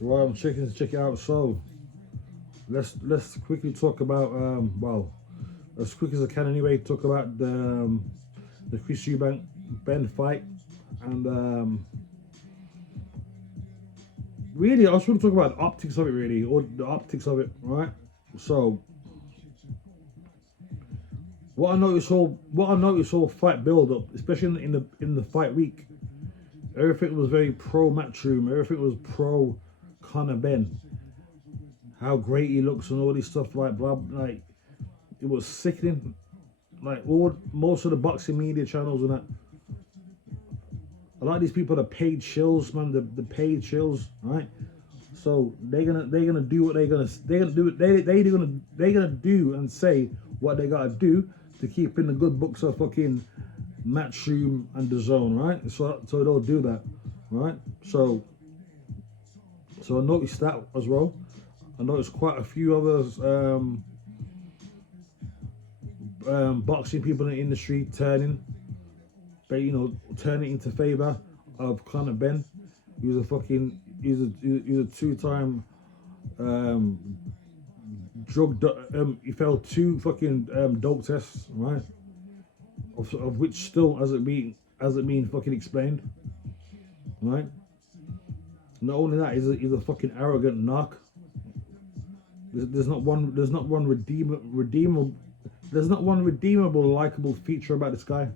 Right, I'm checking to check it out. So let's quickly talk about well, as quick as I can anyway. Talk about the Chris Eubank Ben fight, and really I just want to talk about the optics of it, really, or the optics of it, right? So what I noticed all fight build up, especially in the fight week, everything was very pro Matchroom, everything was pro Conor Ben, how great he looks and all this stuff like blah, like it was sickening. Like most of the boxing media channels and that, a lot of these people are paid shills, man. The paid shills, right? So they're gonna do what they're gonna do. They're gonna do and say what they gotta do to keep in the good books of fucking Matchroom and the Zone, right? So they'll do that, right? So I noticed that as well. I noticed quite a few others. Boxing people in the industry turning into favor of Conor Ben. He was a two-time he failed two fucking dope tests, right? Of which still hasn't been fucking explained, right? Not only that, he's a fucking arrogant narc. There's not one redeemable, likable feature about this guy,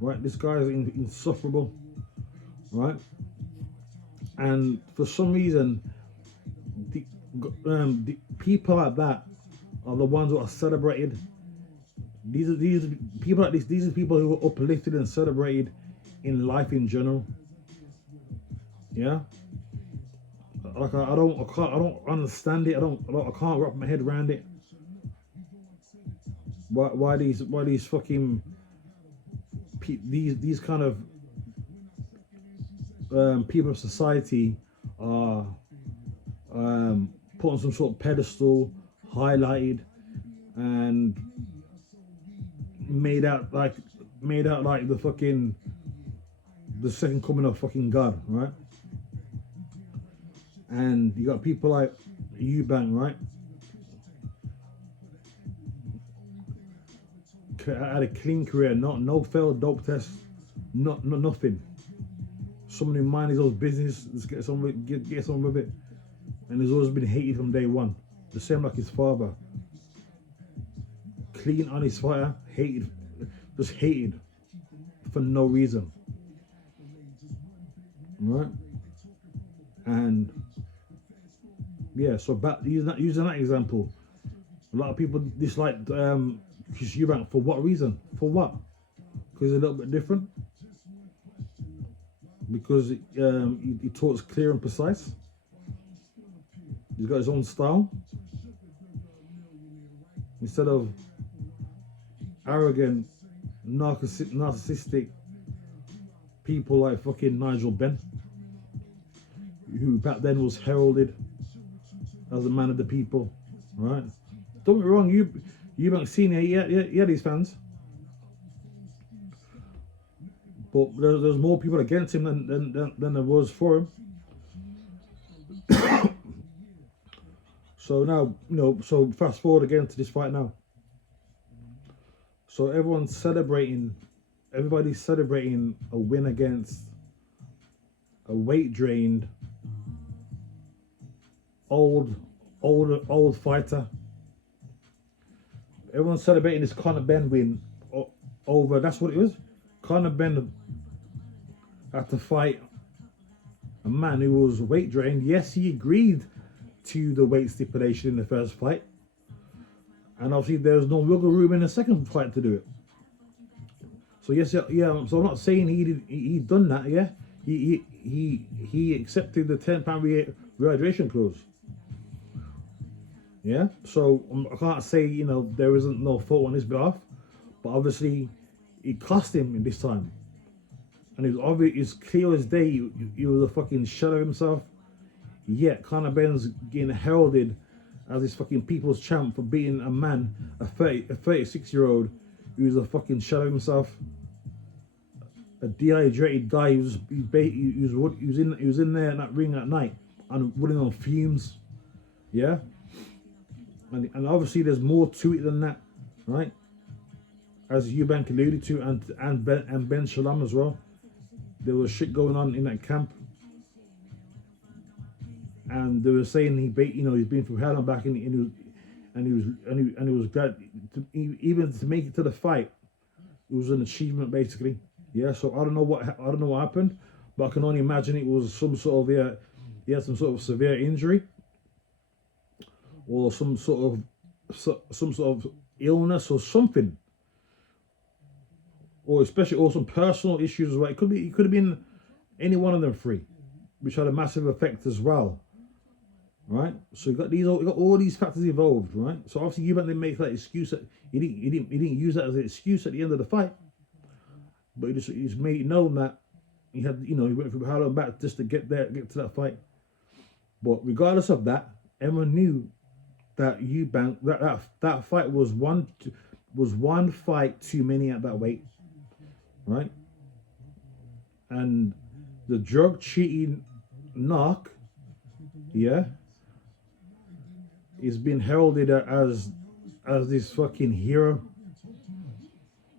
right? This guy is insufferable, right? And for some reason, the people like that are the ones who are celebrated. These are people like this. These are people who are uplifted and celebrated in life in general. Yeah. Like I don't understand it. I can't wrap my head around it. Why these fucking these kind of people of society are put on some sort of pedestal, highlighted, and made out like the second coming of fucking God, right? And you got people like Eubank, right? Had a clean career, no failed dope tests, nothing. Someone who minds his own business, just gets on with it, and has always been hated from day one. The same like his father. Clean, honest fighter, just hated for no reason, right? And yeah, so using that example, a lot of people disliked Chris Eubank for what reason? For what? Because he's a little bit different. Because he talks clear and precise. He's got his own style. Instead of arrogant, narcissistic people like fucking Nigel Benn, who back then was heralded as a man of the people, right? Don't get me wrong, Eubank Senior, he had his fans, but there's more people against him than there was for him. So now, so fast forward again to this fight now. So everybody's celebrating a win against a weight drained old fighter. Everyone's celebrating this Conor Ben win over. That's what it was. Conor Ben had to fight a man who was weight drained. Yes, he agreed to the weight stipulation in the first fight, and obviously there was no wiggle room in the second fight to do it. So yes, yeah. So I'm not saying he done that. Yeah, he accepted the £10 rehydration clause. Yeah, so I can't say there isn't no fault on his behalf, but obviously it cost him in this time, and it was obvious, it's clear as day. He was a fucking shell of himself. Yet Conor Ben's getting heralded as this fucking people's champ for beating a man, a 36-year-old who's a fucking shell of himself, a dehydrated guy who was in there in that ring at night and running on fumes. Yeah, and obviously there's more to it than that, right? As Eubank alluded to, and Ben Shalom as well. There was shit going on in that camp, and they were saying he's been through hell and back, and he was glad even to make it to the fight. It was an achievement, basically. Yeah. So I don't know what happened, but I can only imagine it was some sort of he had some sort of severe injury, or some sort of illness or something, or some personal issues as well. It could have been any one of them three, which had a massive effect as well. Right, so you got all these factors involved, right? So obviously Eubank didn't make that excuse. He didn't use that as an excuse at the end of the fight, but he just made it known that he had, he went through hell and back just to get to that fight. But regardless of that, everyone knew that Eubank that fight was one fight too many at that weight, right? And the drug cheating knock, yeah, is being heralded as this fucking hero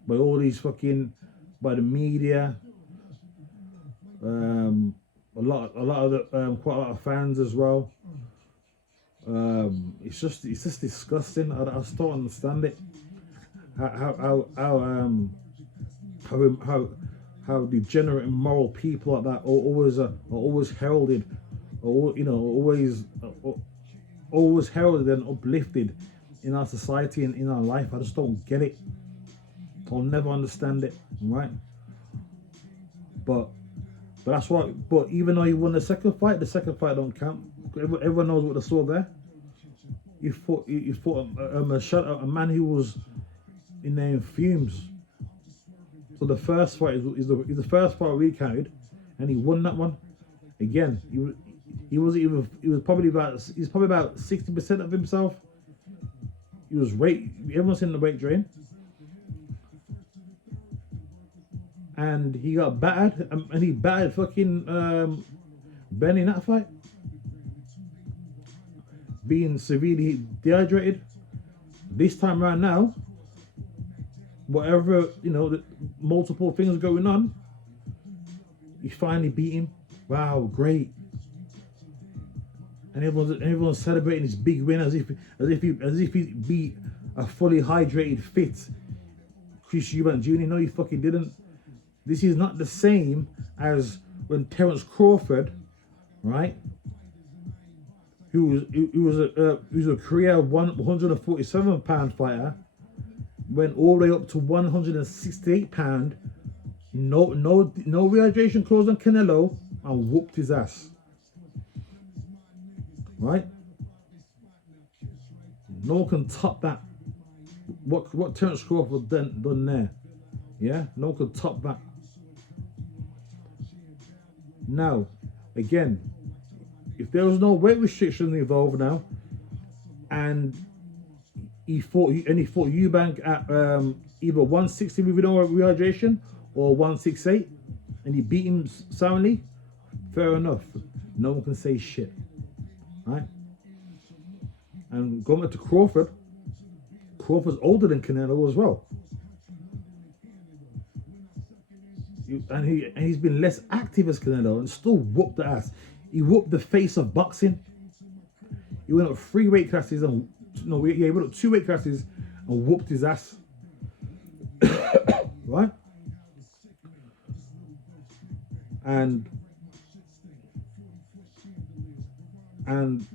by all these by the media, quite a lot of fans as well. It's just disgusting. I just don't understand it. How degenerate and immoral people like that are always heralded, or always heralded and uplifted in our society and in our life. I just don't get it. I'll never understand it, right? But that's why. But even though he won the second fight don't count. Everyone knows what they saw there. He fought a man who was in there fumes. So the first fight is the first fight recounted, and he won that one. Again, he was probably about 60% of himself. He was everyone's in the weight drain, and he got battered, and he battered fucking Ben in that fight, being severely dehydrated. This time around now, whatever, the multiple things going on, he finally beat him. Wow, great. And everyone's celebrating his big win as if he beat a fully hydrated, fit Chris Eubank Jr. No, he fucking didn't. This is not the same as when Terence Crawford, right, who was a career 147-pound fighter, went all the way up to 168 pound, no rehydration clause on Canelo, and whooped his ass. Right? No one can top that. What Terence Crawford done there. Yeah? No one can top that. Now, again, if there was no weight restrictions involved now, and he fought Eubank at either 160 with no rehydration or 168, and he beat him soundly, fair enough. No one can say shit. Right? And going back to Crawford's older than Canelo as well. And he's been less active as Canelo and still whooped the ass. He whooped the face of boxing. He went up 3 weight classes he went up 2 weight classes and whooped his ass. Right? And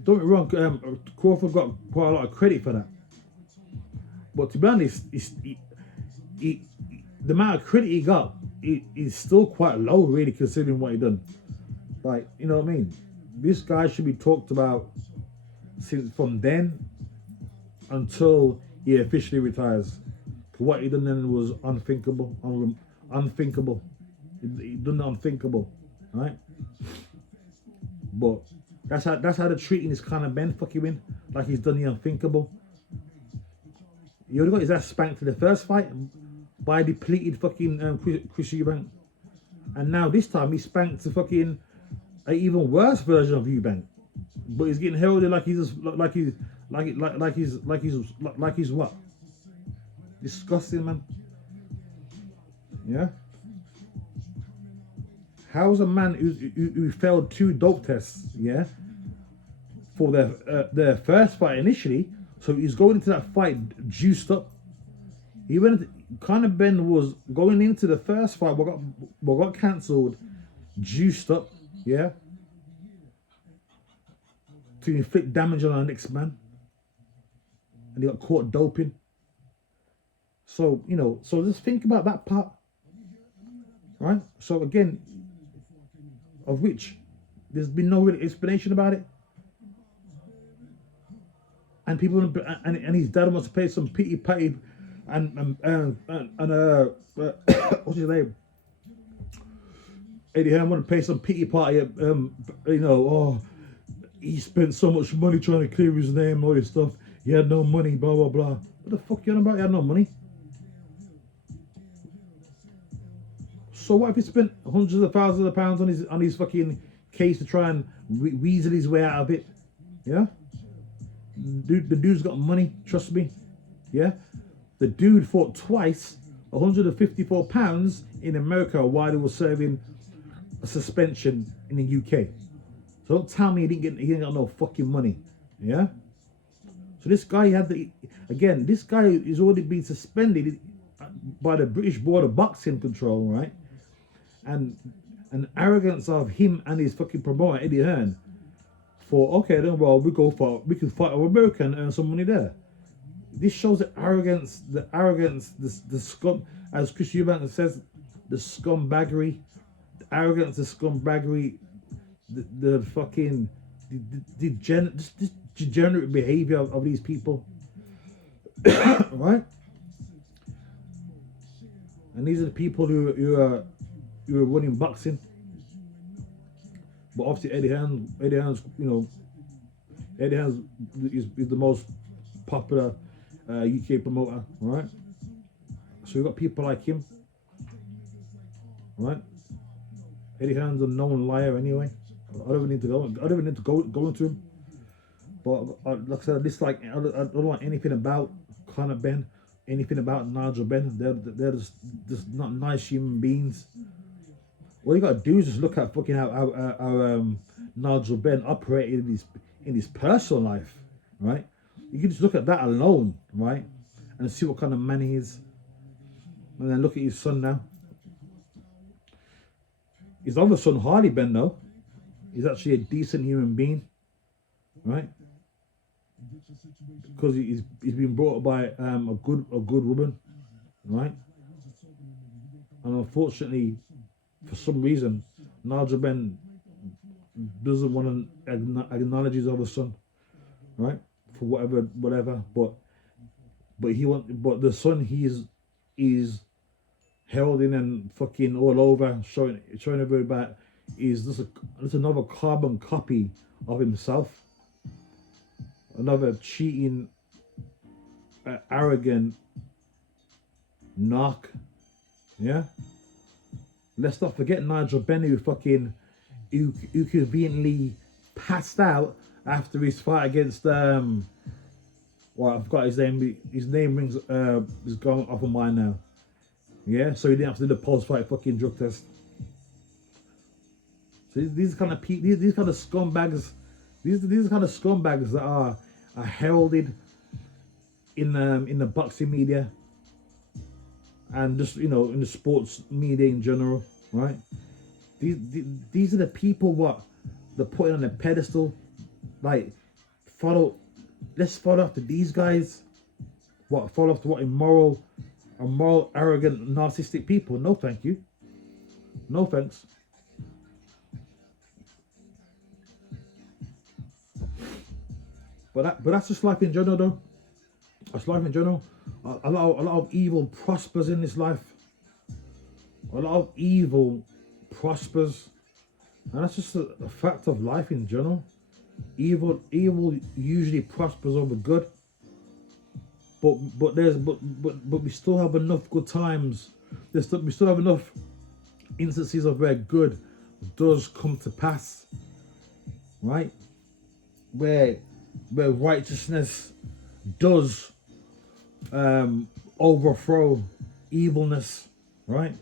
don't get me wrong, Crawford got quite a lot of credit for that. But to be honest, the amount of credit he got is still quite low, really, considering what he done. Like, you know what I mean? This guy should be talked about from then until he officially retires. What he done then was unthinkable. Unthinkable. He done the unthinkable, right? But that's how they're treating this kind of Ben fucking win, like he's done the unthinkable. He only got his ass spanked in the first fight by a depleted fucking Chris Eubank, and now this time he spanked the fucking an even worse version of Eubank. but he's getting heralded like he's just, like he's what? Disgusting, man. Yeah. How's a man who failed 2 dope tests, yeah, for their first fight initially, so he's going into that fight juiced up. He went. Conor Ben was going into the first fight, what got cancelled, juiced up, yeah, to inflict damage on our next man, and he got caught doping. So so just think about that part, right? So again, of which there's been no real explanation about it, and people and his dad wants to pay some pity patty and what's his name? Eddie Hearn want to pay some pity party. Oh, he spent so much money trying to clear his name, all this stuff. He had no money, blah blah blah. What the fuck you on about? He had no money. So what if he spent hundreds of thousands of pounds on his fucking case to try and weasel his way out of it? Yeah. The dude's got money. Trust me. Yeah. The dude fought twice, £154 in America while he was serving a suspension in the UK. So don't tell me he ain't got no fucking money. Yeah? So this guy this guy is already been suspended by the British Board of Boxing Control, right? And an arrogance of him and his fucking promoter, Eddie Hearn, for, okay, then, well, we can fight over America and earn some money there. This shows the arrogance, the scum, as Chris Eubanks says, the scumbaggery, the arrogance, the scumbaggery, the fucking degenerate behavior of these people, right? And these are the people who are running boxing. But obviously Eddie Hearn is the most popular UK promoter, right? So you've got people like him, right? Eddie Hearn's a known liar anyway. I don't even need to go into him. But like I said, I don't want anything about Conor Ben, anything about Nigel Ben. They're just not nice human beings. All you gotta do is just look at fucking how Nigel Ben operated in his personal life, right? You can just look at that alone, right, and see what kind of man he is. And then look at his son now. His other son, Harley Ben, though, is actually a decent human being, right? Because he's been brought up by a good woman, right? And unfortunately, for some reason, Nigel Ben doesn't want to acknowledge his other son, right? For whatever. But the son he's held in and fucking all over, showing everybody is just another carbon copy of himself. Another cheating, arrogant knock. Yeah. Let's not forget Nigel Ben, who conveniently passed out after his fight against well, I forgot his name. His name is going off of mine now. Yeah, so he didn't have to do the post-fight fucking drug test. So these kind of scumbags, these kind of scumbags that are heralded in the boxing media and just in the sports media in general, right? These are the people what they're putting on a pedestal. Like, let's follow after these guys. Follow after what immoral, arrogant, narcissistic people? No, thank you. No thanks. But that's just life in general, though. That's life in general. A lot of evil prospers in this life. A lot of evil prospers, and that's just a fact of life in general. Evil usually prospers over good. But we still have enough good times. We still have enough instances of where good does come to pass, right? where righteousness does overthrow evilness, right?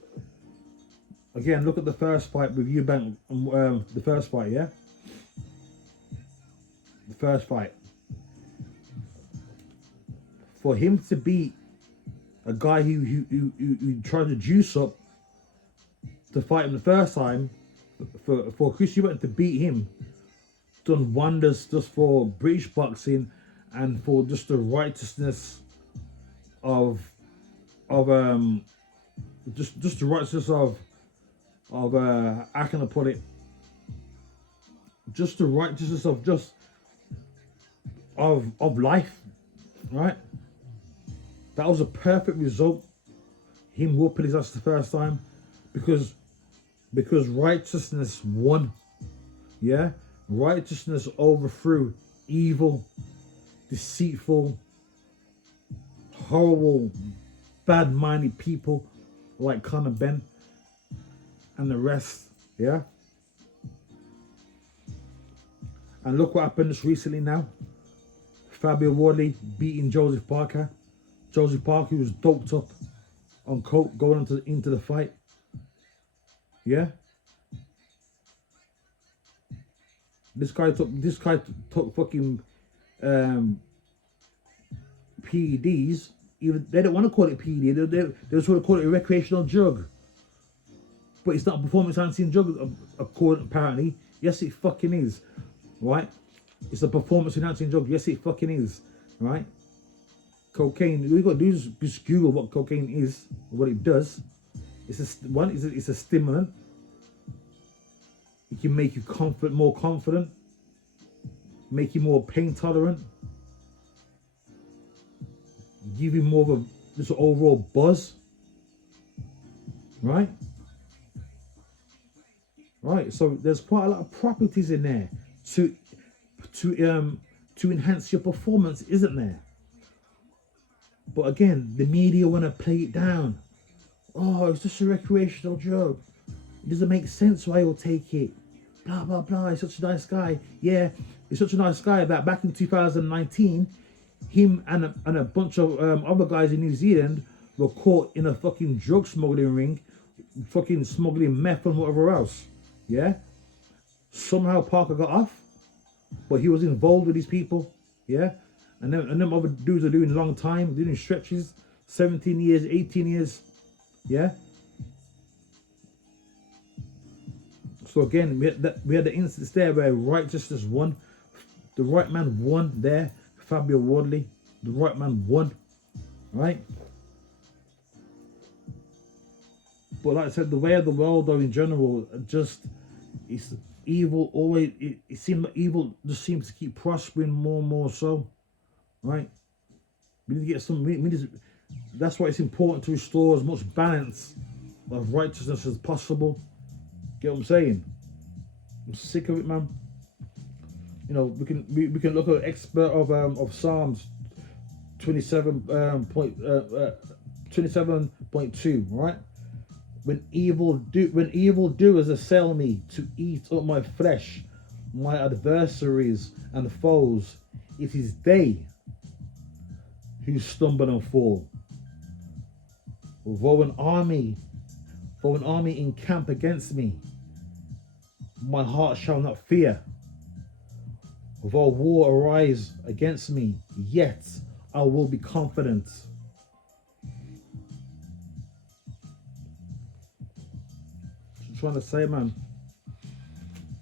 Again, look at the first fight with Eubank. The first fight, yeah. The first fight. For him to beat a guy who tried to juice up to fight him the first time, for Chris Eubank to beat him, done wonders just for British boxing and for just the righteousness of just the righteousness of how can I put it? Just the righteousness of of life, right? That was a perfect result. Him whooping his ass the first time, because righteousness won. Yeah, righteousness overthrew evil, deceitful, horrible, bad-minded people like Conor Ben and the rest. Yeah. And look what happened just recently now. Fabio Wardley beating Joseph Parker. Joseph Parker was doped up on coke going into the fight. Yeah. This guy took fucking PEDs. Even they don't want to call it PED. They just want to call it a recreational drug. But it's not a performance enhancing drug, according apparently. Yes, it fucking is. Right? It's a performance enhancing drug. Yes, it fucking is. Right? Cocaine. All you got to do is just Google what cocaine is, what it does. It's a stimulant. It can make you more confident, make you more pain tolerant, give you more of a just overall buzz. Right? Right. So there's quite a lot of properties in there to enhance your performance, isn't there? But again, the media want to play it down. Oh, it's just a recreational drug. It doesn't make sense why he'll take it. Blah, blah, blah. He's such a nice guy. Yeah, he's such a nice guy that back in 2019, him and a bunch of other guys in New Zealand were caught in a fucking drug smuggling ring, fucking smuggling meth and whatever else. Yeah? Somehow Parker got off, but he was involved with these people. Yeah? And them other dudes are doing long time, doing stretches, 17 years, 18 years. Yeah? So again, we had the instance there where righteousness won. The right man won there. Fabio Wardley. The right man won. Right? But like I said, the way of the world though in general, it's evil always, it seems like evil just seems to keep prospering more and more so. Right? We need to get some, that's why it's important to restore as much balance of righteousness as possible. Get what I'm saying? I'm sick of it, man. You know, we can look at expert of Psalms 27.2, right? When evildoers assail me to eat up my flesh, my adversaries and foes, it is they who stumble and fall. Though an army encamp against me, my heart shall not fear. Though war arise against me, yet I will be confident. I'm trying to say, man.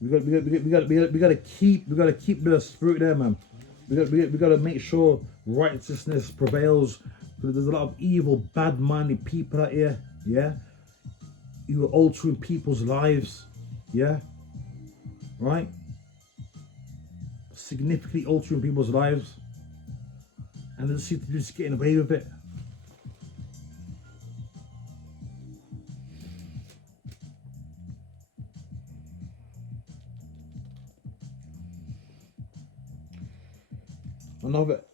We gotta keep the spirit there, man. We gotta make sure righteousness prevails, because there's a lot of evil, bad-minded people out here. Yeah, you are altering people's lives. Yeah, right. Significantly altering people's lives, and they seem to be just getting away with it.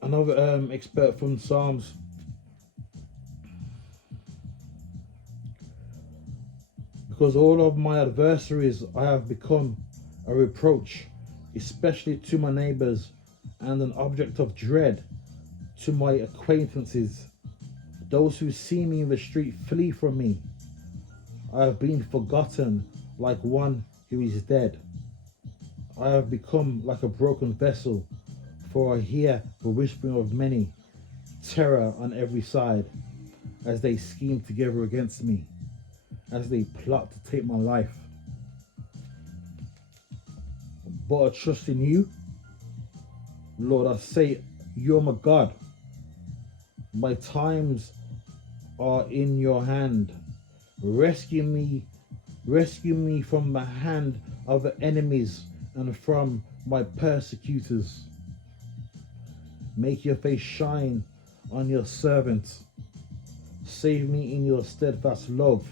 Another expert from Psalms. Because all of my adversaries I have become a reproach. especially to my neighbours, and an object of dread to my acquaintances. Those who see me in the street flee from me. I have been forgotten like one who is dead. I have become like a broken vessel, for I hear the whispering of many, terror on every side, as they scheme together against me, as they plot to take my life. But I trust in you, Lord. I say, you're my God. My times are in your hand. Rescue me from the hand of the enemies and from my persecutors. Make your face shine on your servant. Save me in your steadfast love.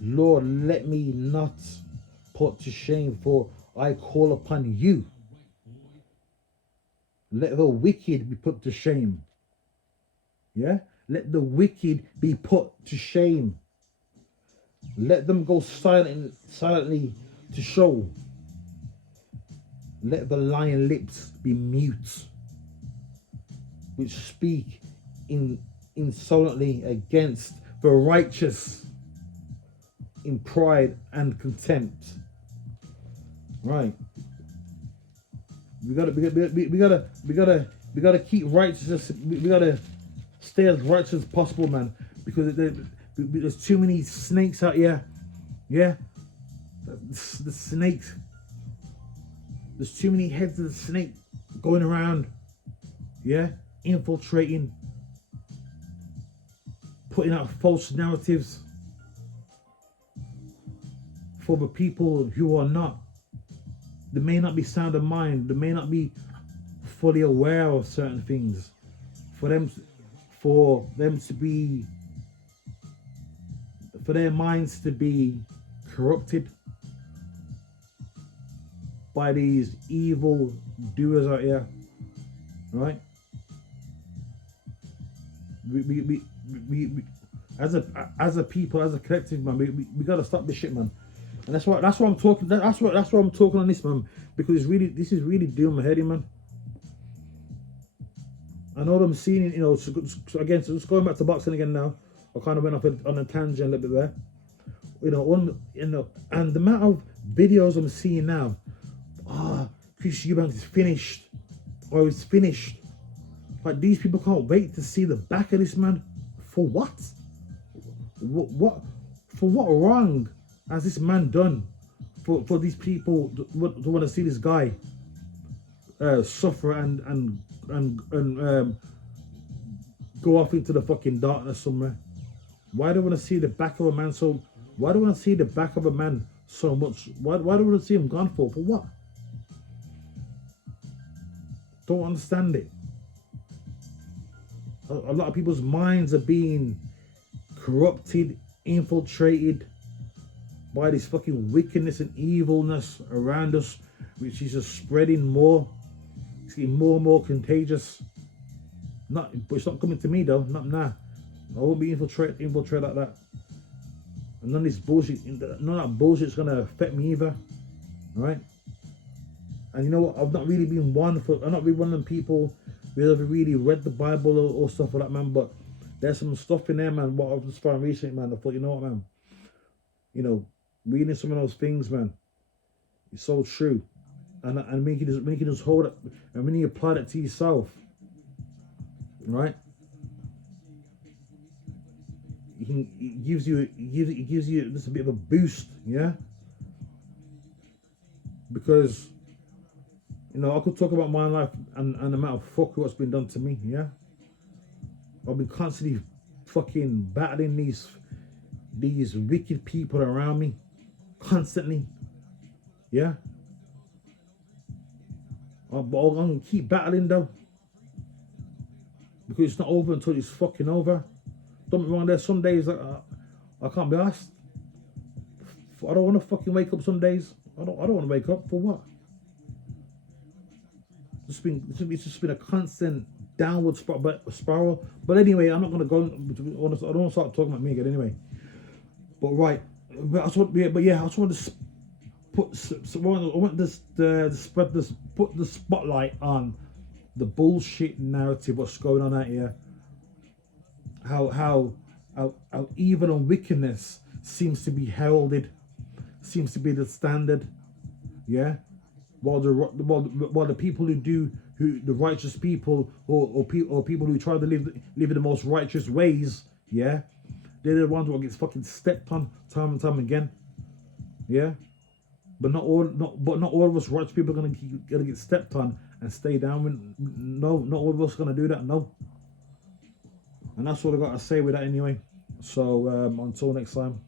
Lord, let me not put to shame, for I call upon you. Let the wicked be put to shame. Yeah? Let the wicked be put to shame. Let them go silently to show. Let the lying lips be mute, which speak insolently against the righteous in pride and contempt. Right. We gotta keep righteousness. We gotta stay as righteous as possible, man. Because there's too many snakes out here. Yeah, the snakes. There's too many heads of the snake going around. Yeah, infiltrating, putting out false narratives for the people who are not. They may not be sound of mind. They may not be fully aware of certain things. For their minds to be corrupted by these evil doers out here, right? We as a people, as a collective, man, we gotta stop this shit, man. And that's why I'm talking. That's why I'm talking on this, man, because this is really doing my head in, man. I know what I'm seeing, you know. So again, so just going back to boxing again now. I kind of went off on a tangent a little bit there, and the amount of videos I'm seeing now. Chris Eubanks is finished, or is finished. Like, these people can't wait to see the back of this man. For what? What? For what wrong has this man done for these people to want to see this guy suffer and go off into the fucking darkness somewhere? Why do I want to see the back of a man so? Why do I want to see the back of a man so much? Why do I want to see him gone for? For what? Don't understand it. A lot of people's minds are being corrupted, infiltrated by this fucking wickedness and evilness around us, which is just spreading more. It's getting more and more contagious. But it's not coming to me though. Not now. I won't be infiltrated like that. And none of this bullshit, none of that bullshit's gonna affect me either. Alright? And you know what? I'm not really one of them people who ever really read the Bible or stuff like that, man. But there's some stuff in there, man, what I've just found recently, man. I thought, you know what, man? You know, reading some of those things, man, it's so true. And when you can just hold it, and when you apply that to yourself, right? It gives you just a bit of a boost, yeah. Because, you know, I could talk about my life and the amount of fuck what's been done to me, yeah. I've been constantly fucking battling these wicked people around me, constantly, yeah. But I'm gonna keep battling though, because it's not over until it's fucking over. Don't get me wrong, there's some days that I can't be asked. I don't want to fucking wake up some days. I don't want to wake up for what? It's just been a constant downward spiral. But anyway, I'm not gonna go. I don't want to start talking about me again anyway. But right, I just want to I want this spread this put the spotlight on the bullshit narrative what's going on out here. How evil and wickedness seems to be heralded, seems to be the standard, yeah. While the people who the righteous people or people who try to live in the most righteous ways, yeah, they're the ones who gets fucking stepped on time and time again, yeah. But not all of us righteous people are gonna get stepped on and stay down. No, not all of us are gonna do that. No. And that's what I got to say with that anyway. So until next time.